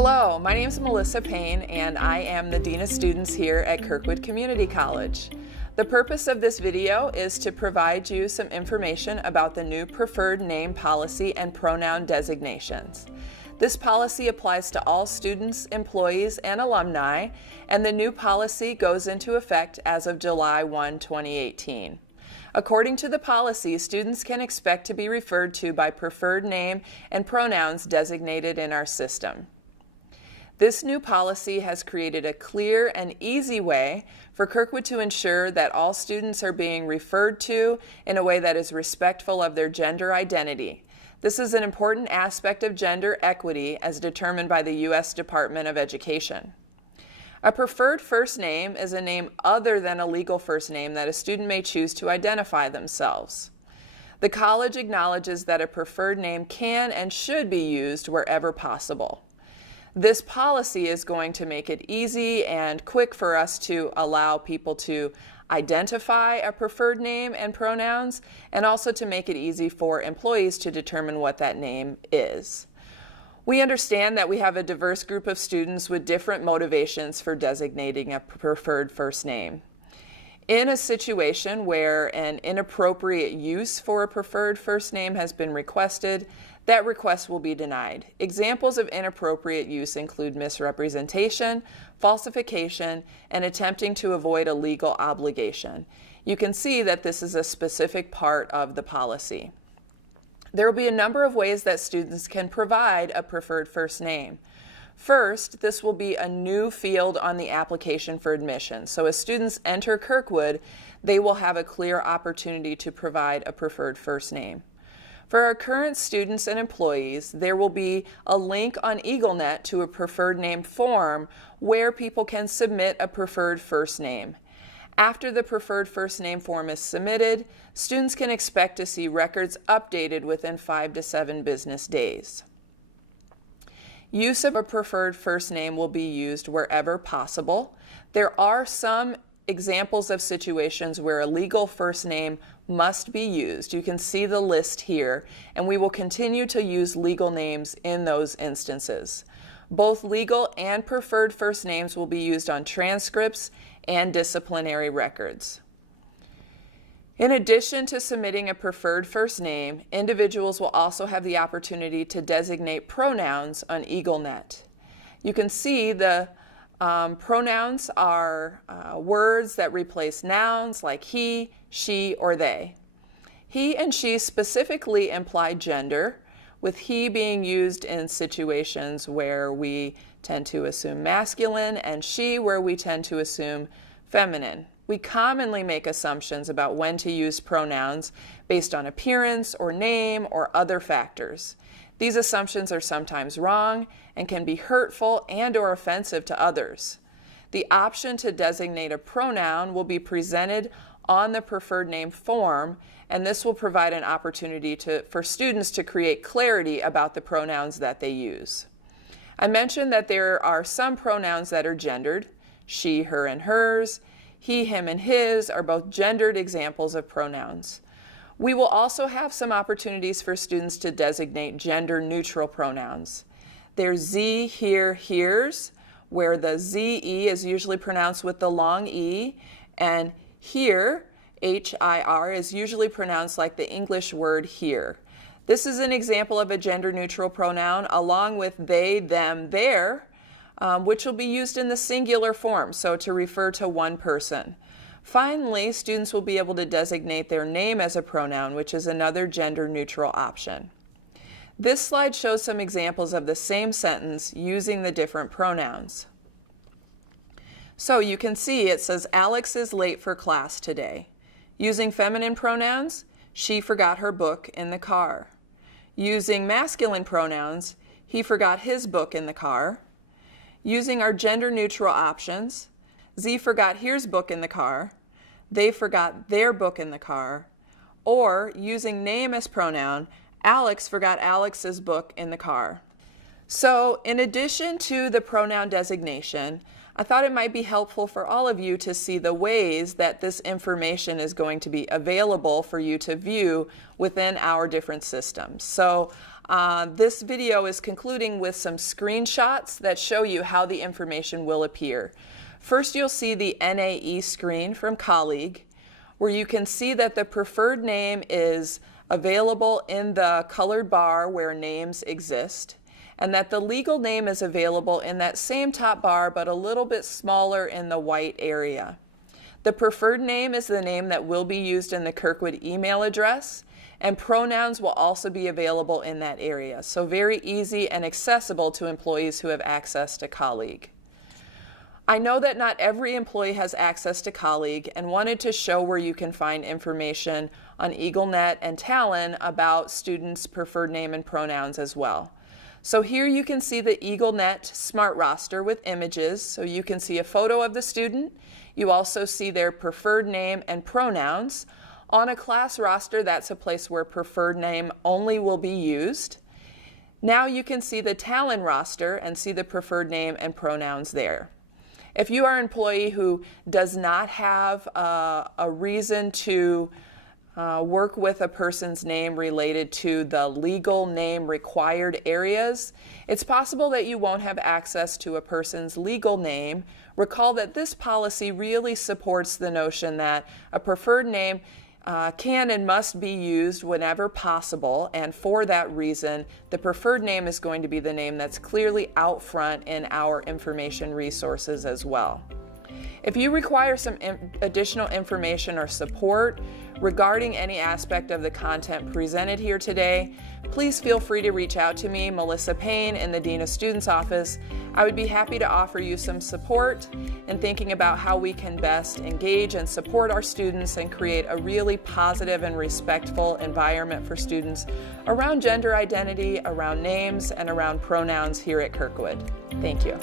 Hello, my name is Melissa Payne and I am the Dean of Students here at Kirkwood Community College. The purpose of this video is to provide you some information about the new preferred name policy and pronoun designations. This policy applies to all students, employees, and alumni, and the new policy goes into effect as of July 1, 2018. According to the policy, students can expect to be referred to by preferred name and pronouns designated in our system. This new policy has created a clear and easy way for Kirkwood to ensure that all students are being referred to in a way that is respectful of their gender identity. This is an important aspect of gender equity as determined by the U.S. Department of Education. A preferred first name is a name other than a legal first name that a student may choose to identify themselves. The college acknowledges that a preferred name can and should be used wherever possible. This policy is going to make it easy and quick for us to allow people to identify a preferred name and pronouns, and also to make it easy for employees to determine what that name is. We understand that we have a diverse group of students with different motivations for designating a preferred first name. In a situation where an inappropriate use for a preferred first name has been requested, that request will be denied. Examples of inappropriate use include misrepresentation, falsification, and attempting to avoid a legal obligation. You can see that this is a specific part of the policy. There will be a number of ways that students can provide a preferred first name. First, this will be a new field on the application for admission. So as students enter Kirkwood, they will have a clear opportunity to provide a preferred first name. For our current students and employees, there will be a link on EagleNet to a preferred name form where people can submit a preferred first name. After the preferred first name form is submitted, students can expect to see records updated within 5 to 7 business days. Use of a preferred first name will be used wherever possible. There are some examples of situations where a legal first name must be used. You can see the list here, and we will continue to use legal names in those instances. Both legal and preferred first names will be used on transcripts and disciplinary records. In addition to submitting a preferred first name, individuals will also have the opportunity to designate pronouns on EagleNet. You can see the pronouns are words that replace nouns like he, she, or they. He and she specifically imply gender, with he being used in situations where we tend to assume masculine and she where we tend to assume feminine. We commonly make assumptions about when to use pronouns based on appearance or name or other factors. These assumptions are sometimes wrong and can be hurtful and/or offensive to others. The option to designate a pronoun will be presented on the preferred name form, and this will provide an opportunity for students to create clarity about the pronouns that they use. I mentioned that there are some pronouns that are gendered. She, her, and hers. He, him, and his are both gendered examples of pronouns. We will also have some opportunities for students to designate gender-neutral pronouns. There's ze, here, heres, where the ze is usually pronounced with the long e, and here, h-i-r, is usually pronounced like the English word here. This is an example of a gender-neutral pronoun along with they, them, their, which will be used in the singular form, so to refer to one person. Finally, students will be able to designate their name as a pronoun, which is another gender-neutral option. This slide shows some examples of the same sentence using the different pronouns. So you can see it says, Alex is late for class today. Using feminine pronouns, she forgot her book in the car. Using masculine pronouns, he forgot his book in the car. Using our gender-neutral options, Z forgot his book in the car, they forgot their book in the car, or using name as pronoun, Alex forgot Alex's book in the car. So in addition to the pronoun designation, I thought it might be helpful for all of you to see the ways that this information is going to be available for you to view within our different systems. So This video is concluding with some screenshots that show you how the information will appear. First, you'll see the NAE screen from Colleague, where you can see that the preferred name is available in the colored bar where names exist, and that the legal name is available in that same top bar but a little bit smaller in the white area. The preferred name is the name that will be used in the Kirkwood email address, and pronouns will also be available in that area, so very easy and accessible to employees who have access to Colleague. I know that not every employee has access to Colleague and wanted to show where you can find information on EagleNet and Talon about students' preferred name and pronouns as well. So here you can see the EagleNet Smart Roster with images, so you can see a photo of the student. You also see their preferred name and pronouns. On a class roster, that's a place where preferred name only will be used. Now you can see the Talon roster and see the preferred name and pronouns there. If you are an employee who does not have a reason to work with a person's name related to the legal name required areas, it's possible that you won't have access to a person's legal name. Recall that this policy really supports the notion that a preferred name can and must be used whenever possible, and for that reason, the preferred name is going to be the name that's clearly out front in our information resources as well. If you require some additional information or support regarding any aspect of the content presented here today, please feel free to reach out to me, Melissa Payne, in the Dean of Students office. I would be happy to offer you some support in thinking about how we can best engage and support our students and create a really positive and respectful environment for students around gender identity, around names, and around pronouns here at Kirkwood. Thank you.